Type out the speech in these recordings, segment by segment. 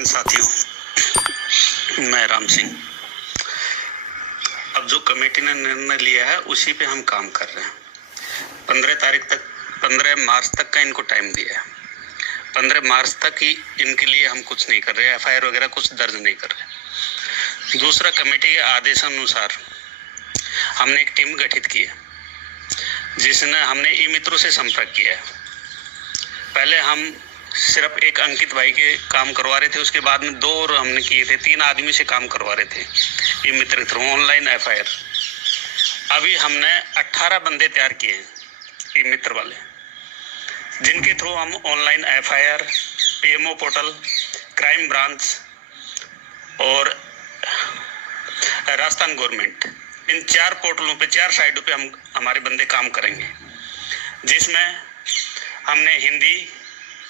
बहन साथियों, मैं राम सिंह। अब जो कमेटी ने निर्णय लिया है उसी पे हम काम कर रहे हैं। 15 मार्च तक का इनको टाइम दिया है। 15 मार्च तक ही इनके लिए हम कुछ नहीं कर रहे, एफआईआर वगैरह कुछ दर्ज नहीं कर रहे। दूसरा, कमेटी के आदेशानुसार हमने एक टीम गठित की है जिसने हमने ई मित्रों से संपर्क किया है। पहले हम सिर्फ एक अंकित भाई के काम करवा रहे थे, उसके बाद में 2 और हमने किए थे, 3 आदमी से काम करवा रहे थे ई मित्र के थ्रू ऑनलाइन एफआईआर। अभी हमने 18 बंदे तैयार किए हैं ई मित्र वाले, जिनके थ्रू हम online FIR, PMO portal, crime branch और राजस्थान गवर्नमेंट, इन 4 पोर्टलों पे, 4 साइडों पे हम हमारे बंदे काम करेंगे। जिसमें हमने हिंदी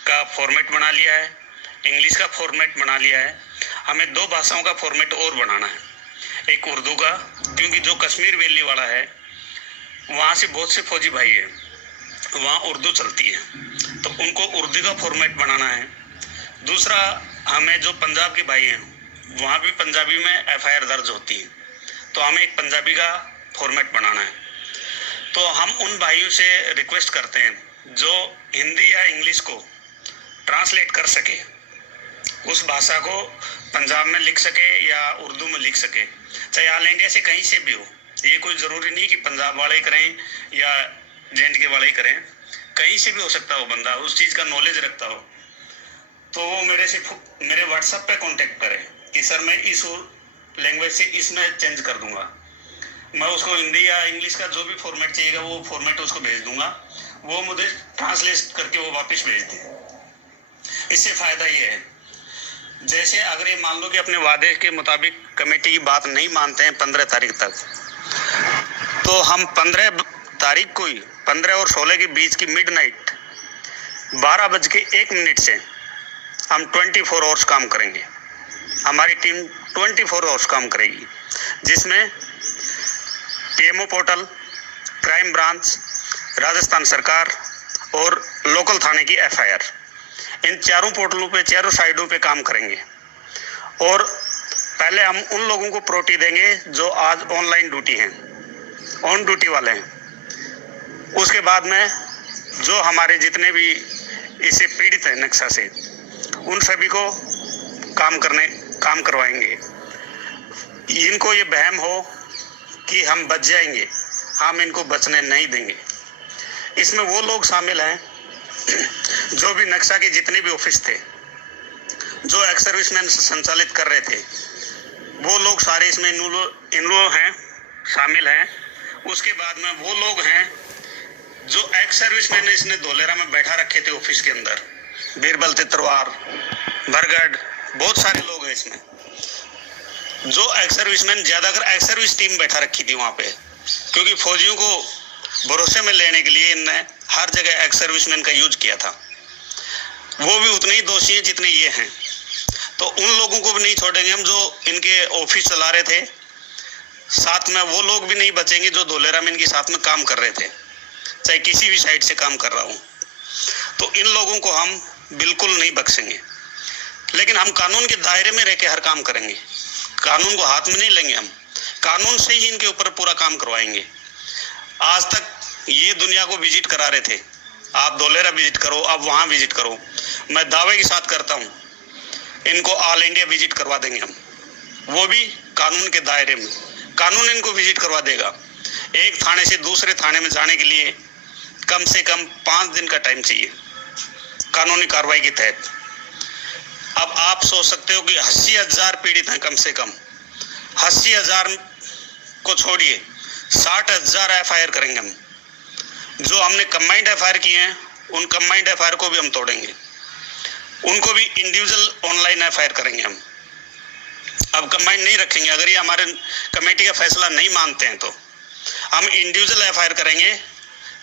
का फॉर्मेट बना लिया है, इंग्लिश का फॉर्मेट बना लिया है। हमें 2 भाषाओं का फॉर्मेट और बनाना है, एक उर्दू का, क्योंकि जो कश्मीर वैली वाला है वहाँ से बहुत से फौजी भाई हैं, वहाँ उर्दू चलती है, तो उनको उर्दू का फॉर्मेट बनाना है। दूसरा, हमें जो पंजाब के भाई हैं वहाँ भी पंजाबी में एफआईआर दर्ज होती है, तो हमें एक पंजाबी का फॉर्मेट बनाना है। तो हम उन भाइयों से रिक्वेस्ट करते हैं जो हिंदी या इंग्लिश को ट्रांसलेट कर सके, उस भाषा को पंजाब में लिख सके या उर्दू में लिख सके, चाहे ऑल इंडिया से कहीं से भी हो। ये कोई ज़रूरी नहीं कि पंजाब वाले ही करें या J&K वाले ही करें, कहीं से भी हो सकता हो बंदा, उस चीज़ का नॉलेज रखता हो, तो वो मेरे व्हाट्सएप पे कांटेक्ट करे कि सर मैं इस लैंग्वेज से इसमें चेंज कर दूंगा। मैं उसको हिंदी या इंग्लिश का जो भी फॉर्मेट चाहिएगा वो फॉर्मेट उसको भेज दूंगा, वो मुझे ट्रांसलेट करके वो वापस भेज दे। इससे फ़ायदा ये है, जैसे अगर ये मान लो कि अपने वादे के मुताबिक कमेटी की बात नहीं मानते हैं 15 तारीख तक, तो हम 15 तारीख को ही 15 और 16 के बीच की मिडनाइट 12:01 से हम 24 आवर्स काम करेंगे। हमारी टीम 24 आवर्स काम करेगी, जिसमें PMO portal, crime branch, Rajasthan सरकार और लोकल थाने की एफआईआर, इन 4 पोर्टलों पे, 4 साइडों पे काम करेंगे। और पहले हम उन लोगों को प्रायोरिटी देंगे जो आज ऑनलाइन ड्यूटी हैं, ऑन ड्यूटी वाले हैं। उसके बाद में जो हमारे जितने भी इससे पीड़ित हैं नक्शा से, उन सभी को काम करवाएंगे। इनको ये वहम हो कि हम बच जाएंगे, हम इनको बचने नहीं देंगे। इसमें वो लोग शामिल हैं जो भी नक्शा के जितने भी ऑफिस थे, जो एक्स सर्विसमैन संचालित कर रहे थे, वो लोग सारे इसमें इन्वॉल्व हैं, शामिल हैं। उसके बाद में वो लोग हैं जो एक्स सर्विसमैन इसने धोलेरा में बैठा रखे थे ऑफिस के अंदर, बीरबल तित्रवार, बरगढ़, बहुत सारे लोग हैं इसमें जो एक्स सर्विसमैन, ज़्यादातर एक्स सर्विस टीम बैठा रखी थी वहाँ पे, क्योंकि फौजियों को भरोसे में लेने के लिए इनने हर जगह एक्स सर्विसमैन का यूज किया था। वो भी उतने ही दोषी हैं जितने ये हैं, तो उन लोगों को भी नहीं छोड़ेंगे हम जो इनके ऑफिस चला रहे थे। साथ में वो लोग भी नहीं बचेंगे जो धोलेरा में इनके साथ में काम कर रहे थे, चाहे किसी भी साइड से काम कर रहा हूँ। तो इन लोगों को हम बिल्कुल नहीं बख्शेंगे, लेकिन हम कानून के दायरे में रह के हर काम करेंगे। कानून को हाथ में नहीं लेंगे, हम कानून से ही इनके ऊपर पूरा काम करवाएंगे। आज तक ये दुनिया को विजिट करा रहे थे, आप धोलेरा विजिट करो, आप वहाँ विजिट करो। मैं दावे के साथ करता हूँ इनको ऑल इंडिया विजिट करवा देंगे हम, वो भी कानून के दायरे में। कानून इनको विजिट करवा देगा। एक थाने से दूसरे थाने में जाने के लिए कम से कम 5 दिन का टाइम चाहिए कानूनी कार्रवाई के तहत। अब आप सोच सकते हो कि 80,000 पीड़ित हैं, कम से कम 80,000 को छोड़िए, 60,000 एफआईआर करेंगे हम। जो हमने कंबाइंड एफआईआर किए हैं, उन कंबाइंड एफआईआर को भी हम तोड़ेंगे, उनको भी इंडिविजुअल ऑनलाइन एफआईआर करेंगे हम। अब कंबाइंड नहीं रखेंगे। अगर ये हमारे कमेटी का फैसला नहीं मानते हैं तो हम इंडिविजुअल एफआईआर करेंगे,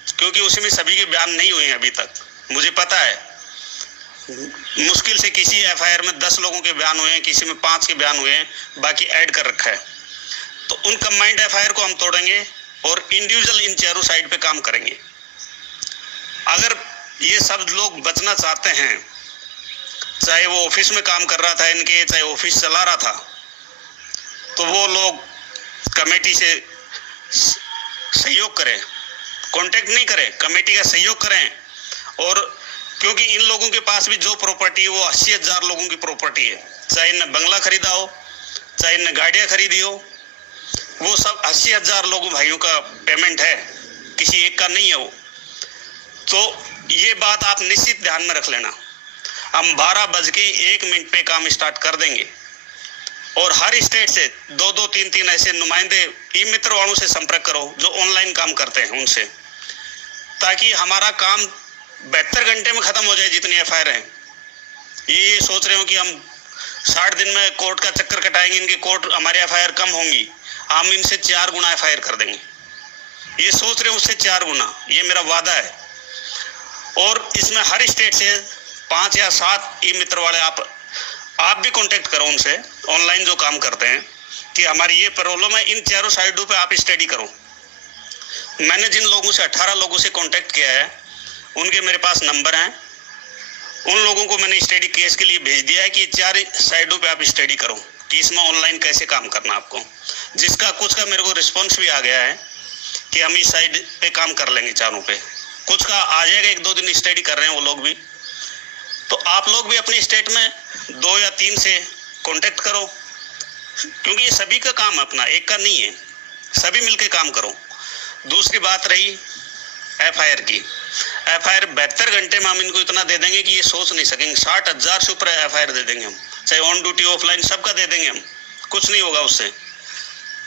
क्योंकि उसमें सभी के बयान नहीं हुए हैं अभी तक। मुझे पता है मुश्किल से किसी एफआईआर में 10 लोगों के बयान हुए हैं, किसी में 5 के बयान हुए हैं, बाकी ऐड कर रखा है। तो उन कंबाइंड एफआईआर को हम तोड़ेंगे और इंडिविजुअल इन 4 साइड पे काम करेंगे। अगर ये सब लोग बचना चाहते हैं, चाहे वो ऑफिस में काम कर रहा था इनके, चाहे ऑफिस चला रहा था, तो वो लोग कमेटी से सहयोग करें, कांटेक्ट नहीं करें, कमेटी का सहयोग करें। और क्योंकि इन लोगों के पास भी जो प्रॉपर्टी है वो 80,000 लोगों की प्रॉपर्टी है, चाहे इनने बंगला खरीदा हो, चाहे इनने गाड़ियां खरीदी हो, वो सब 80,000 लोगों भाइयों का पेमेंट है, किसी एक का नहीं है वो। तो ये बात आप निश्चित ध्यान में रख लेना। हम 12:01 पे काम स्टार्ट कर देंगे और हर स्टेट से 2-2, 3-3 ऐसे नुमाइंदे ई मित्र वालों से संपर्क करो जो ऑनलाइन काम करते हैं उनसे, ताकि हमारा काम 72 घंटे में खत्म हो जाए। जितनी एफआईआर हैं, ये सोच रहे हो कि हम 60 दिन में कोर्ट का चक्कर कटाएंगे, इनकी कोर्ट हमारी एफआईआर कम होंगी, हम इनसे 4 गुना एफआईआर कर देंगे। ये सोच रहे हो उससे 4 गुना, ये मेरा वादा है। और इसमें हर स्टेट से 5 या 7 ई मित्र वाले आप भी कांटेक्ट करो उनसे, ऑनलाइन जो काम करते हैं, कि हमारी ये प्रॉब्लम है, इन चारों साइडों पे आप स्टडी करो। मैंने जिन लोगों से 18 लोगों से कांटेक्ट किया है, उनके मेरे पास नंबर हैं, उन लोगों को मैंने स्टडी केस के लिए भेज दिया है कि 4 साइडों पे आप स्टडी करो कि इसमें ऑनलाइन कैसे काम करना आपको। जिसका कुछ का मेरे को रिस्पॉन्स भी आ गया है कि हम इस साइड पे काम कर लेंगे चारों पे, कुछ का आ जाएगा, 1-2 दिन स्टडी कर रहे हैं वो लोग भी। तो आप लोग भी अपने स्टेट में 2 या 3 से कांटेक्ट करो, क्योंकि ये सभी का काम है, अपना एक का नहीं है, सभी मिलके काम करो। दूसरी बात रही एफआईआर की, एफआईआर 72 घंटे में हम इनको इतना दे देंगे कि ये सोच नहीं सकेंगे। 60,000 से ऊपर एफआईआर दे देंगे हम, चाहे ऑन ड्यूटी ऑफलाइन सबका दे देंगे हम, कुछ नहीं होगा उससे।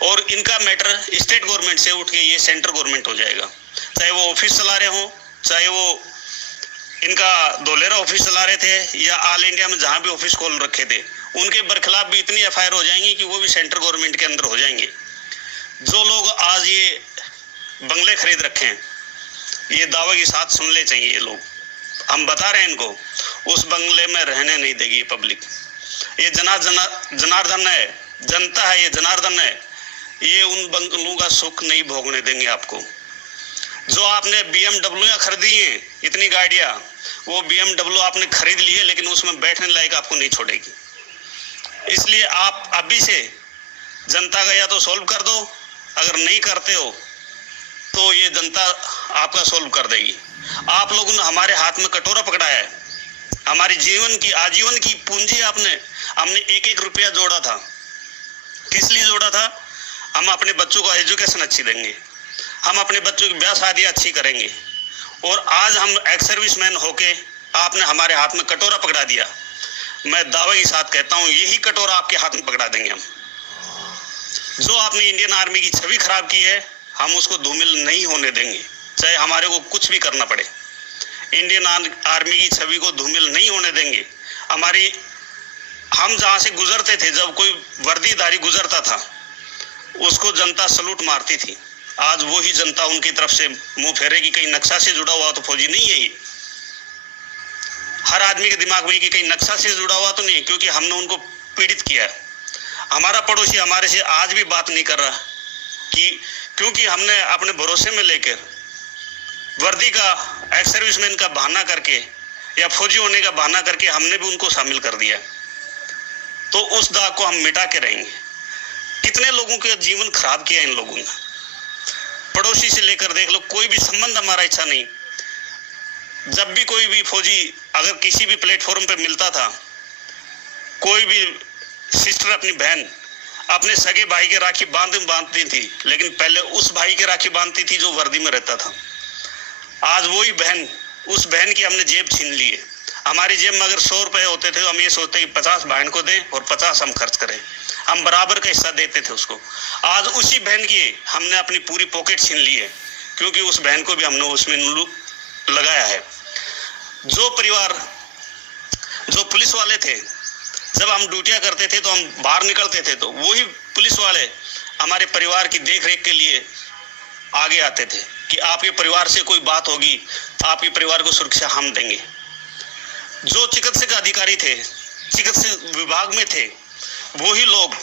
और इनका मैटर स्टेट गवर्नमेंट से उठ के ये सेंट्रल गवर्नमेंट हो जाएगा, चाहे वो ऑफिस चला रहे हो, चाहे वो इनका धोलेरा ऑफिस चला रहे थे या ऑल इंडिया में जहां भी ऑफिस खोल रखे थे, उनके बरखिलाफ भी इतनी एफआईआर हो जाएंगी कि वो भी सेंट्रल गवर्नमेंट के अंदर हो जाएंगे। जो लोग आज ये बंगले खरीद रखे हैं, ये दावे के साथ सुन ले चाहिए, ये लोग हम बता रहे हैं इनको, उस बंगले में रहने नहीं देगी पब्लिक। ये जनार्दन है, जनता है, ये जनार्दन है, ये उन बंगलों का सुख नहीं भोगने देंगे आपको। जो आपने BMW खरीदी है, इतनी गाड़ियां, वो BMW आपने खरीद ली है, लेकिन उसमें बैठने लायक आपको नहीं छोड़ेगी। इसलिए आप अभी से जनता का या तो सोल्व कर दो, अगर नहीं करते हो तो ये जनता आपका सोल्व कर देगी। आप लोगों ने हमारे हाथ में कटोरा पकड़ाया है, हमारी जीवन की आजीवन की पूंजी हमने 1-1 रुपया जोड़ा था। किस लिए जोड़ा था? हम अपने बच्चों को एजुकेशन अच्छी देंगे, हम अपने बच्चों की ब्याह शादी अच्छी करेंगे। और आज हम एक्स सर्विसमैन होके आपने हमारे हाथ में कटोरा पकड़ा दिया। मैं दावे के साथ कहता हूँ, यही कटोरा आपके हाथ में पकड़ा देंगे हम। जो आपने इंडियन आर्मी की छवि खराब की है, हम उसको धूमिल नहीं होने देंगे, चाहे हमारे को कुछ भी करना पड़े। इंडियन आर्मी की छवि को धूमिल नहीं होने देंगे। हम जहाँ से गुजरते थे, जब कोई वर्दीधारी गुजरता था, उसको जनता सलूट मारती थी। आज वो ही जनता उनकी तरफ से मुंह फेरेगी, कहीं नक्शा से जुड़ा हुआ तो फौजी नहीं है ये। हर आदमी के दिमाग में कि कहीं नक्शा से जुड़ा हुआ तो नहीं, क्योंकि हमने उनको पीड़ित किया है। हमारा पड़ोसी हमारे से आज भी बात नहीं कर रहा क्योंकि हमने अपने भरोसे में लेकर वर्दी का, एक्स सर्विसमैन का बहाना करके या फौजी होने का बहाना करके हमने भी उनको शामिल कर दिया। तो उस दाग को हम मिटा के रहेंगे। कितने लोगों के जीवन खराब किया इन लोगों ने। पड़ोसी से लेकर देख लो, कोई भी संबंध हमारा इच्छा नहीं। जब भी कोई भी फौजी अगर किसी भी प्लेटफॉर्म पे मिलता था, कोई भी सिस्टर अपनी बहन अपने सगे भाई के राखी बांधती थी, लेकिन पहले उस भाई के राखी बांधती थी जो वर्दी में रहता था। आज वही बहन, उस बहन की हमने जेब छीन ली है। हमारी जेब में अगर 100 रुपए होते थे, हम ये सोचते कि 50 बहन को दें और 50 हम खर्च करें, हम बराबर का हिस्सा देते थे उसको। आज उसी बहन की हमने अपनी पूरी पॉकेट छीन ली है, क्योंकि उस बहन को भी हमने उसमें लगाया है। जो परिवार, जो पुलिस वाले थे, जब हम ड्यूटियां करते थे तो हम बाहर निकलते थे, तो वही पुलिस वाले हमारे परिवार की देखरेख के लिए आगे आते थे कि आपके परिवार से कोई बात होगी, आपके परिवार को सुरक्षा हम देंगे। जो चिकित्सक अधिकारी थे, चिकित्सा विभाग में थे, वही लोग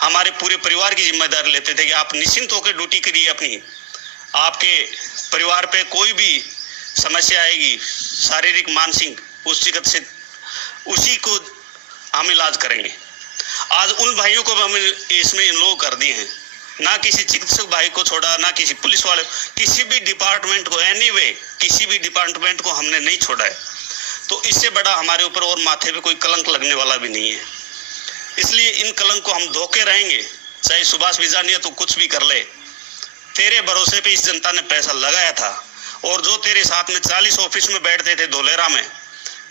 हमारे पूरे परिवार की जिम्मेदारी लेते थे कि आप निश्चिंत होकर ड्यूटी करिए अपनी। आपके परिवार पे कोई भी समस्या आएगी, शारीरिक मानसिक, उस चिकित्सक उसी को हम इलाज करेंगे। आज उन भाइयों को हम इसमें इन्वॉल्व कर दिए हैं, ना किसी चिकित्सक भाई को छोड़ा, ना किसी पुलिस वाले, किसी भी डिपार्टमेंट को, एनीवे किसी भी डिपार्टमेंट को हमने नहीं छोड़ा है। तो इससे बड़ा हमारे ऊपर और माथे पे कोई कलंक लगने वाला भी नहीं है। इसलिए इन कलंक को हम धोके रहेंगे, चाहे सुभाष बिजानिया तो कुछ भी कर ले। तेरे भरोसे पे इस जनता ने पैसा लगाया था, और जो तेरे साथ में 40 ऑफिस में बैठते थे धोलेरा में,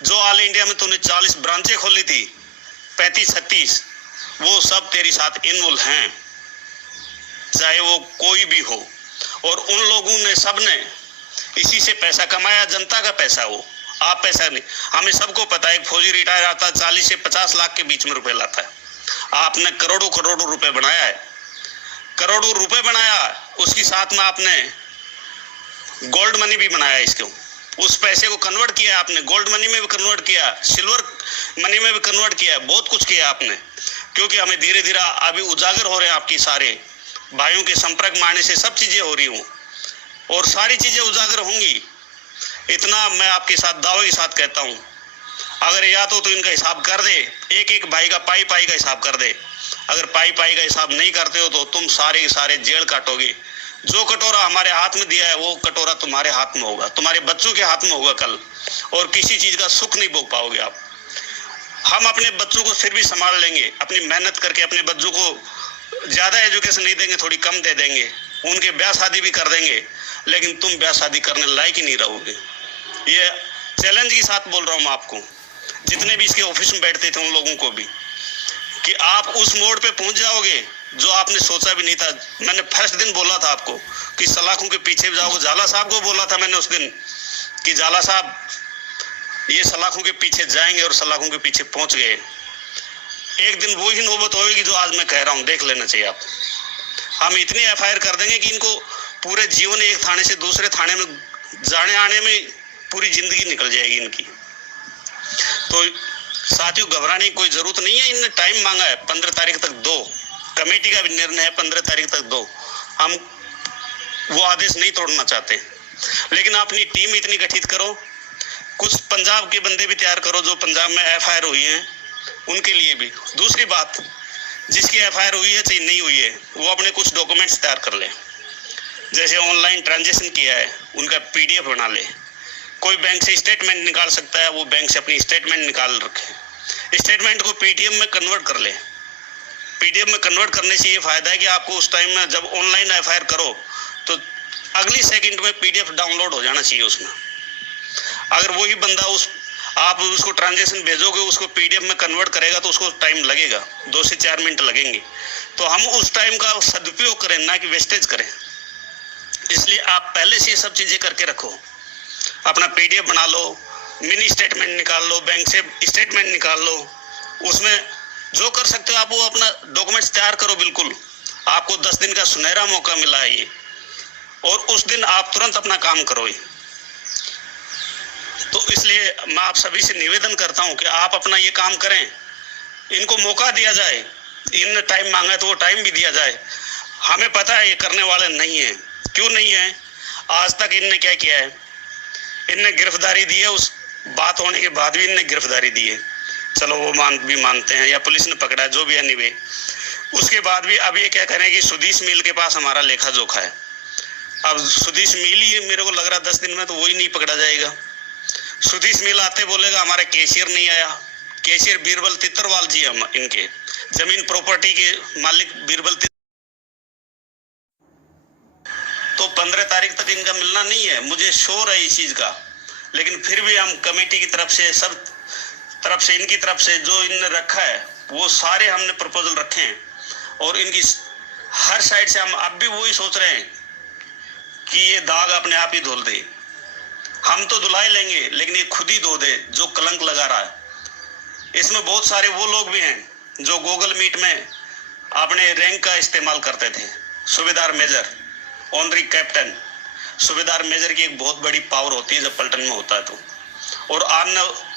जो ऑल इंडिया में तूने 40 ब्रांचें खोली थी, 35-36, वो सब तेरे साथ इन्वॉल्व हैं, चाहे वो कोई भी हो। और उन लोगों ने सबने इसी से पैसा कमाया, जनता का पैसा, वो आप पैसा नहीं। हमें सबको पता है, फौजी रिटायर आता है 40 से 50 लाख के बीच में रुपए लाता है। आपने करोड़ों करोड़ों रुपए बनाया है, करोड़ों रुपए बनाया, उसके साथ में आपने गोल्ड मनी भी बनाया। इसको उस पैसे को कन्वर्ट किया आपने, गोल्ड मनी में भी कन्वर्ट किया, सिल्वर मनी में भी कन्वर्ट किया, बहुत कुछ किया आपने। क्योंकि हमें धीरे धीरे अभी उजागर हो रहे हैं, आपकी सारे भाइयों के संपर्क में आने से सब चीजें हो रही हूँ, और सारी चीजें उजागर होंगी। इतना मैं आपके साथ दावे के साथ कहता हूँ, अगर या तो इनका हिसाब कर दे, एक एक भाई का पाई का हिसाब कर दे। अगर पाई का हिसाब नहीं करते हो तो तुम सारे के सारे जेल काटोगे। जो कटोरा हमारे हाथ में दिया है वो कटोरा तुम्हारे हाथ में होगा, तुम्हारे बच्चों के हाथ में होगा कल, और किसी चीज का सुख नहीं भोग पाओगे आप। हम अपने बच्चों को फिर भी संभाल लेंगे, अपनी मेहनत करके अपने बच्चों को ज्यादा एजुकेशन नहीं देंगे, थोड़ी कम दे देंगे, उनके ब्याह शादी भी कर देंगे, लेकिन तुम ब्याह शादी करने लायक ही नहीं रहोगे। ये चैलेंज के साथ बोल रहा हूँ मैं आपको, जितने भी इसके ऑफिस में बैठते थे उन लोगों को भी, कि आप उस मोड़ पे पहुंच जाओगे जो आपने सोचा भी नहीं था। मैंने फर्स्ट दिन बोला था आपको कि सलाखों के पीछे जाओगे, झाला साहब को बोला था मैंने उस दिन कि झाला साहब ये सलाखों के पीछे जाएंगे, और सलाखों के पीछे पहुंच गए। एक दिन वो ही नौबत होगी जो आज मैं कह रहा हूँ, देख लेना चाहिए आप। हम इतनी FIR कर देंगे कि इनको पूरे जीवन एक थाने से दूसरे थाने में जाने आने में पूरी जिंदगी निकल जाएगी इनकी। तो साथियों, घबराने की कोई जरूरत नहीं है। इनने टाइम मांगा है, 15 तारीख तक दो, कमेटी का भी निर्णय है 15 तारीख तक दो। हम वो आदेश नहीं तोड़ना चाहते, लेकिन अपनी टीम इतनी गठित करो, कुछ पंजाब के बंदे भी तैयार करो जो पंजाब में FIR हुई हैं उनके लिए भी। दूसरी बात, जिसकी FIR हुई है चाहे नहीं हुई है, वो अपने कुछ डॉक्यूमेंट्स तैयार कर ले। जैसे ऑनलाइन ट्रांजेक्शन किया है उनका PDF बना ले। कोई बैंक से स्टेटमेंट निकाल सकता है, वो बैंक से अपनी स्टेटमेंट निकाल रखे, स्टेटमेंट को PDF में कन्वर्ट कर ले। PDF में कन्वर्ट करने से ये फायदा है कि आपको उस टाइम में जब ऑनलाइन FIR करो तो अगली सेकंड में PDF डाउनलोड हो जाना चाहिए उसमें। अगर वही बंदा आप उसको ट्रांजेक्शन भेजोगे, उसको PDF में कन्वर्ट करेगा तो उसको टाइम लगेगा, 2 से 4 मिनट लगेंगे। तो हम उस टाइम का सदुपयोग करें, ना कि वेस्टेज करें। इसलिए आप पहले से ये सब चीजें करके रखो, अपना PDF बना लो, मिनी स्टेटमेंट निकाल लो, बैंक से स्टेटमेंट निकाल लो, उसमें जो कर सकते हो आप वो अपना डॉक्यूमेंट्स तैयार करो। बिल्कुल आपको 10 दिन का सुनहरा मौका मिला है ये, और उस दिन आप तुरंत अपना काम करो। तो इसलिए मैं आप सभी से निवेदन करता हूं कि आप अपना ये काम करें, इनको मौका दिया जाए। इनने टाइम मांगा है तो वो टाइम भी दिया जाए। हमें पता है ये करने वाले नहीं है। क्यों नहीं है? आज तक इनने क्या किया है? इनने गिरफ्तारी दी है, उस बात होने के बाद भी इनने गिरफ्तारी दी है। चलो वो मानते हैं, या पुलिस ने पकड़ा है, जो भी है निवे। उसके बाद भी अब ये क्या करें कि सुधीश मिल के पास हमारा लेखा जोखा है। अब सुधीश मिल ही मेरे को लग रहा 10 दिन में तो वही नहीं पकड़ा जाएगा। सुधीश मिल आते बोलेगा हमारा कैशियर नहीं आया। कैशियर बीरबल तित्रवाल जी हम इनके जमीन प्रॉपर्टी के मालिक बीरबल तो 15 तारीख तक इनका मिलना नहीं है, मुझे श्योर है इस चीज का। लेकिन फिर भी हम कमेटी की तरफ से, सब तरफ से, इनकी तरफ से जो इनने रखा है वो सारे हमने प्रपोजल रखे हैं, और इनकी हर साइड से हम अब भी वही सोच रहे हैं कि ये दाग अपने आप ही धुल दे। हम तो धुलाई लेंगे, लेकिन ये खुद ही धो दे जो कलंक लगा रहा है। इसमें बहुत सारे वो लोग भी हैं जो गूगल मीट में अपने रैंक का इस्तेमाल करते थे। सूबेदार मेजर, ऑनरी कैप्टन, सूबेदार मेजर की एक बहुत बड़ी पावर होती है जब पलटन में होता है तो। और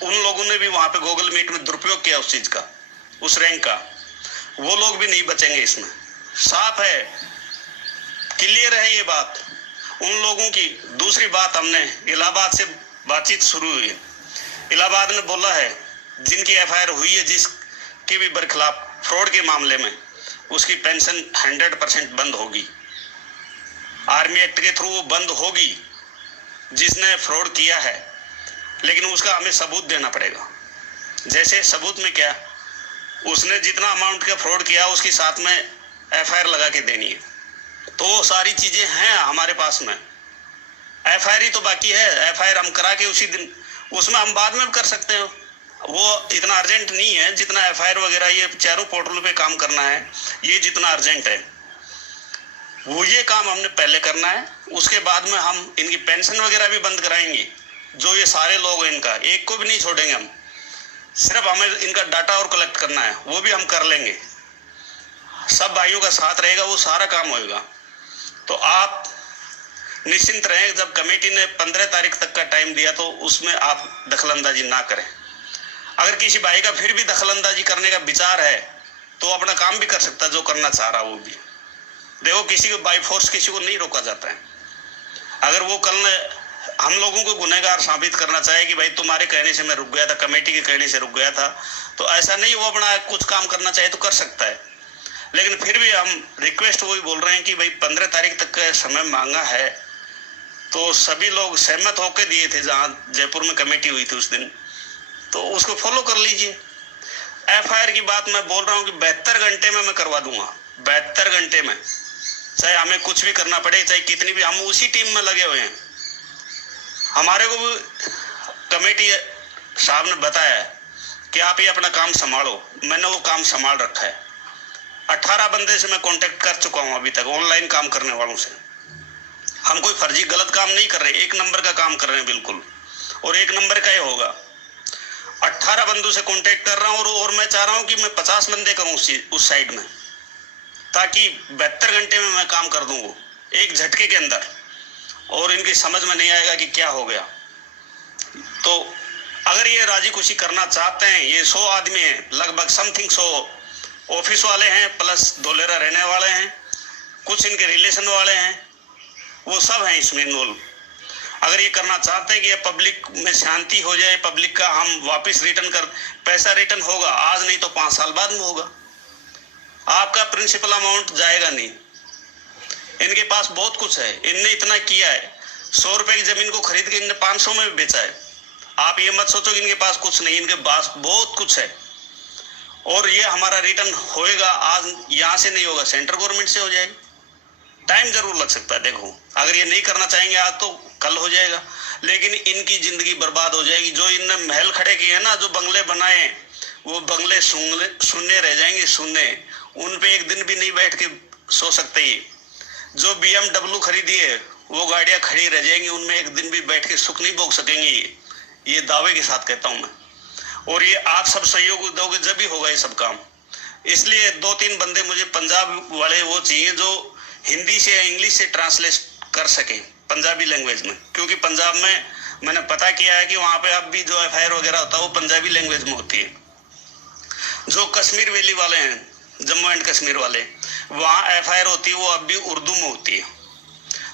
उन लोगों ने भी वहां पे गूगल मीट में दुरुपयोग किया उस चीज का, उस रैंक का। वो लोग भी नहीं बचेंगे इसमें, साफ है, क्लियर है ये बात उन लोगों की। दूसरी बात, हमने इलाहाबाद से बातचीत शुरू हुई। इलाहाबाद ने बोला है जिनकी एफआईआर हुई है, जिसके भी बरखिलाफ फ्रॉड के मामले में, उसकी पेंशन 100% बंद होगी। आर्मी एक्ट के थ्रू वो बंद होगी जिसने फ्रॉड किया है, लेकिन उसका हमें सबूत देना पड़ेगा। जैसे सबूत में क्या, उसने जितना अमाउंट का फ्रॉड किया उसकी साथ में एफआईआर लगा के देनी है। तो वो सारी चीजें हैं हमारे पास में। एफआईआर ही तो बाकी है, एफआईआर हम करा के उसी दिन, उसमें हम बाद में भी कर सकते हैं, वो इतना अर्जेंट नहीं है जितना एफआईआर वगैरह ये चारों पोर्टल पे काम करना है, ये जितना अर्जेंट है वो ये काम हमने पहले करना है। उसके बाद में हम इनकी पेंशन वगैरह भी बंद कराएंगे। जो ये सारे लोग हैं इनका एक को भी नहीं छोड़ेंगे हम, सिर्फ हमें इनका डाटा और कलेक्ट करना है, वो भी हम कर लेंगे। सब भाइयों का साथ रहेगा, वो सारा काम होएगा। तो आप निश्चिंत रहें, जब कमेटी ने 15 तारीख तक का टाइम दिया तो उसमें आप दखलंदाजी ना करें। अगर किसी भाई का फिर भी दखलंदाजी करने का विचार है तो अपना काम भी कर सकता है, जो करना चाह रहा वो भी। देखो, किसी को बाई फोर्स किसी को नहीं रोका जाता है। अगर वो कल हम लोगों को गुनहगार साबित करना चाहे कि भाई तुम्हारे कहने से मैं रुक गया था, कमेटी के कहने से रुक गया था, तो ऐसा नहीं, वो अपना कुछ काम करना चाहे तो कर सकता है। लेकिन फिर भी हम रिक्वेस्ट वही बोल रहे हैं कि भाई 15 तारीख तक का समय मांगा है, तो सभी लोग सहमत होकर दिए थे जहाँ जयपुर में कमेटी हुई थी उस दिन, तो उसको फॉलो कर लीजिए। एफआईआर की बात मैं बोल रहा हूँ कि 72 घंटे में मैं करवा दूंगा, 72 घंटे में, चाहे हमें कुछ भी करना पड़े, चाहे कितनी भी, हम उसी टीम में लगे हुए हैं। हमारे को भी कमेटी साहब ने बताया कि आप ये अपना काम संभालो, मैंने वो काम संभाल रखा है। 18 बंदे से मैं कांटेक्ट कर चुका हूं अभी तक, ऑनलाइन काम करने वालों से। हम कोई फर्जी गलत काम नहीं कर रहे, एक नंबर का काम कर रहे हैं बिल्कुल, और एक नंबर का ही होगा। 18 बंदों से कांटेक्ट कर रहा हूं, और मैं चाह रहा हूं कि मैं 50 बंदे करूं उस साइड में, ताकि 72 घंटे में मैं काम कर दूंगा एक झटके के अंदर, और इनकी समझ में नहीं आएगा कि क्या हो गया। तो अगर ये राजी खुशी करना चाहते हैं, ये 100 आदमी हैं लगभग, समथिंग 100 ऑफिस वाले हैं, प्लस धोलेरा रहने वाले हैं, कुछ इनके रिलेशन वाले हैं, वो सब हैं इसमें इन्वॉल्व। अगर ये करना चाहते हैं कि ये पब्लिक में शांति हो जाए, पब्लिक का हम वापस रिटर्न कर, पैसा रिटर्न होगा आज नहीं तो 5 साल बाद में होगा, आपका प्रिंसिपल अमाउंट जाएगा नहीं। इनके पास बहुत कुछ है, इनने इतना किया है, 100 रुपए की जमीन को खरीद के इनने 500 में भी बेचा है। आप ये मत सोचो कि इनके पास कुछ नहीं, इनके पास बहुत कुछ है, और ये हमारा रिटर्न होएगा। आज यहाँ से नहीं होगा, सेंट्रल गवर्नमेंट से हो जाएगा, टाइम जरूर लग सकता है। देखो, अगर ये नहीं करना चाहेंगे आज तो कल हो जाएगा, लेकिन इनकी जिंदगी बर्बाद हो जाएगी। जो इनने महल खड़े किए हैं ना, जो बंगले बनाए, वो बंगले सुनने रह जाएंगे, सुनने, उन पे एक दिन भी नहीं बैठ के सो सकते। जो BMW खरीदी है वो गाड़ियां खड़ी रह जाएंगी, उनमें एक दिन भी बैठ के सुख नहीं भोग सकेंगे। ये दावे के साथ कहता हूं मैं, और ये आप सब सहयोग दोगे जब भी होगा ये सब काम। इसलिए 2-3 बंदे मुझे पंजाब वाले वो चाहिए जो हिंदी से या इंग्लिश से ट्रांसलेट कर सके पंजाबी लैंग्वेज में, क्योंकि पंजाब में मैंने पता किया है कि वहां पे अब भी जो एफआईआर वगैरह होता है वो पंजाबी लैंग्वेज में होती है। जो कश्मीर वैली वाले हैं, जम्मू एंड कश्मीर वाले, वहाँ एफआईआर होती है वो अब भी उर्दू में होती है।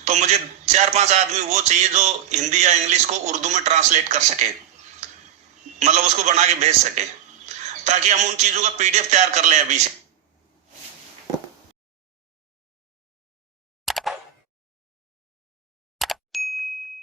तो मुझे 4-5 आदमी वो चाहिए जो हिंदी या इंग्लिश को उर्दू में ट्रांसलेट कर सके, मतलब उसको बना के भेज सके, ताकि हम उन चीज़ों का PDF तैयार कर लें अभी से।